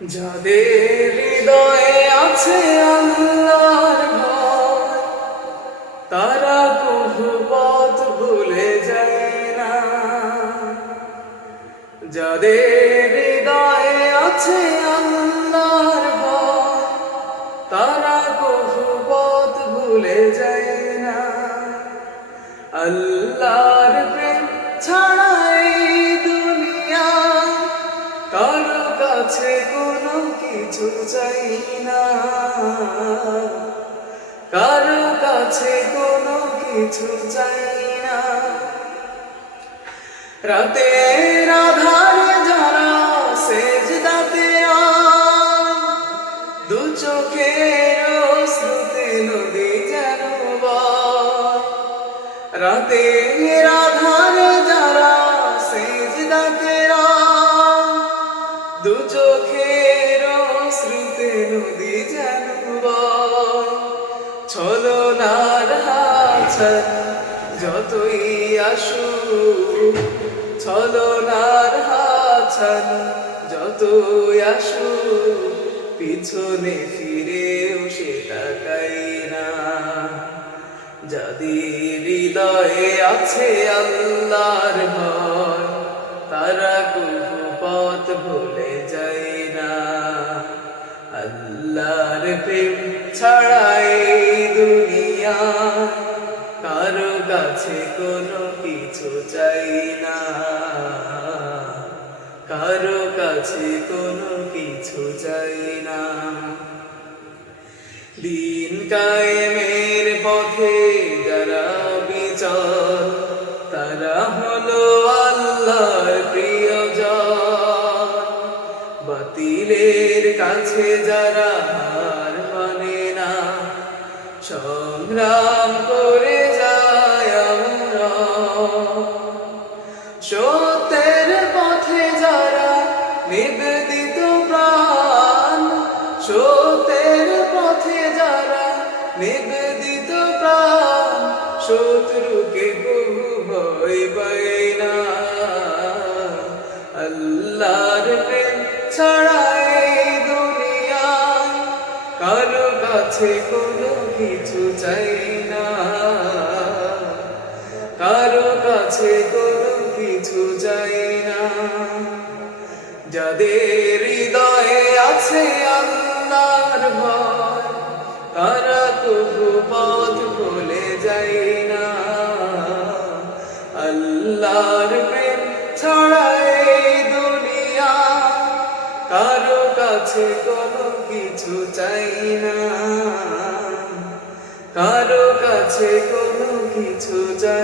যাদের হৃদয়ে আছে আল্লাহর ভয়, তারা কভু পথ ভুলে যায় না। যাদের হৃদয়ে আছে আল্লাহর ভয়, তারা কভু পথ ভুলে যায় না। আল্লাহর প্রেম ছাড়া এই দুনিয়া কারো কাছে কোনো কিছু চাই না, কারো কাছে কোনো কিছু চাই না। রাতের আধারে যারা সেজদাতে দু চোখের অশ্রুতে নদী যেন বয়। রাতের আধারে যারা সেজদাতে দু চোখের অশ্রুতে নদী যেন বয়। ছলনার হাতছানি যতই আসুক, ছলনার হাতছানি যতই আসুক, পিছনে ফিরেও সে তাকাই না। যাদের হৃদয়ে আছে আল্লাহর ভয়, তারা কভু পথ ভুলে যায় না। আল্লাহর প্রেম ছাড়া এই দুনিয়া কারো কাছে কোনো কিছু চাই না, কারো কাছে কোনো কিছু চাই না। দিন কায়েমের পথে যারা বিচল, তারা হলো আল্লাহর প্রিয়জন। বাতিলের কাছে যারা হার মানে না, সংগ্রাম করে যায় আমরণ। সত্যের পথে যারা নিবেদিত প্রাণ, সত্যের পথে যারা নিবেদিত প্রাণ, শত্রুকে কভু ভয় পায় না। আল্লাহর প্রেম ছাড়া এই দুনিয়ায় কারো কাছে কোনো কিছু চাই না, কারো কাছে কোনো কিছু চাই না। যাদের হৃদয়ে আছে আল্লাহর ভয়, তারা কভু পথ ভুলে যায় না। আল্লাহর প্রেম ছাড়া এই দুনিয়া কারো কাছে কোনো কিছু চাই না, কারো কাছে কোনো কিছু চাই